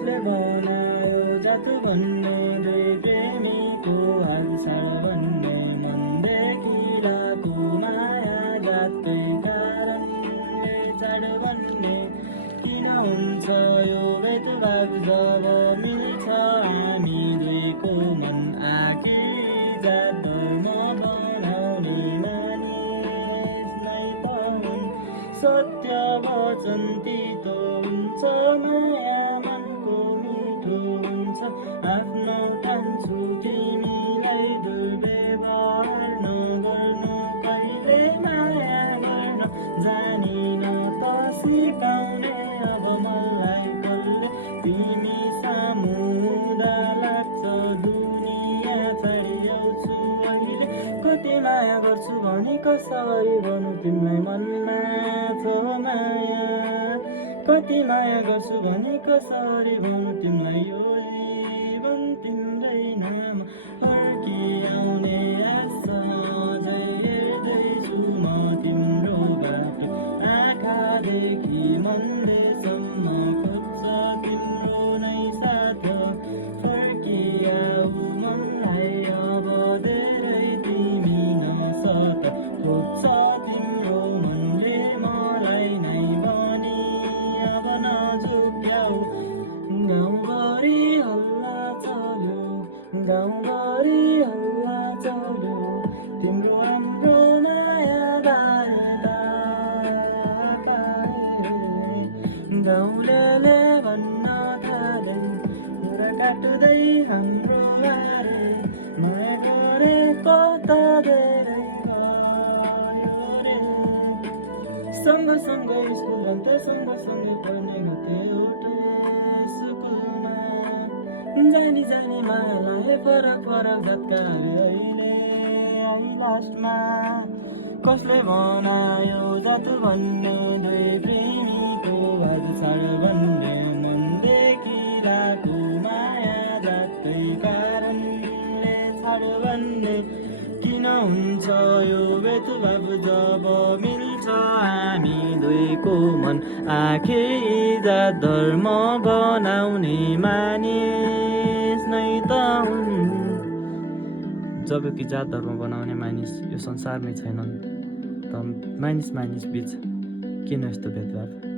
कसले बनायो जात भन्ने दुई प्रेमीको हालसाल भन्ने मनदेखि लाको माया जातकै कारणले चाड भन्ने किन हुन्छ यो भेदभाव जब मिल्छ हामी दुईको मन आखिर जात धर्म बनाउने मानिस नै त हुन् सत्य वचन तितो हुन्छ माया मनको मिठो हुन्छ आफ्नो ठान्छु तिमीलाई दुर्व्यवहार नगर्नु कहिले माया गर्न जानिन त सिकाउने अब मलाई कसले तिमी सामु हुँदा लाग्छ दुनियाँ छाडिदेउँछु अहिले कति माया गर्छु भनी कसरी भन्नु तिमीलाई मनमा छ माया कति माया गर्छु भने कसरी भन्नु तिमीलाई यो जीवन तिम्रै नाम फर्किआउने आशा अझै हेर्दैछु म तिम्रो बाटो आँखादेखि मनदेखिसम्म खोज्छ तिम्रो नै साथ फर्किआऊ मनलाई अब धेरै तिमी नसत खोज्छ तिम्रो मनले मलाई नै भनी अब नझुक्याऊ गाउँभरि हल्ला चल्यो गाउँभरि हल्ला चल्यो तिम्रो हाम्रो माया गाउँलेले भन्न थाले कुरा काट्दै हाम्रो हारे माया गरेको त धेरै भयो रे सँगसँगै स्कुल अन्त सँगसँगै पढ्ने गर्थ्यो एउटै स्कुलमा जानी जानी मायालाई फरक फरक जातका अहिले लास्टमा कसले बनायो जात भन्ने दुई प्रेमीको हालसाल भन्ने मनदेखि लाको माया जातकै कारणले छाड भन्ने किन हुन्छ यो भेदभाव जब मिल्छ हामी दुईको मन आखिर जात धर्म बनाउने मानिस नै त हुन् जबकि जात धर्म बनाउने मानिस यो संसारमै छैनन् त मानिस बीच किन यस्तो भेदभाव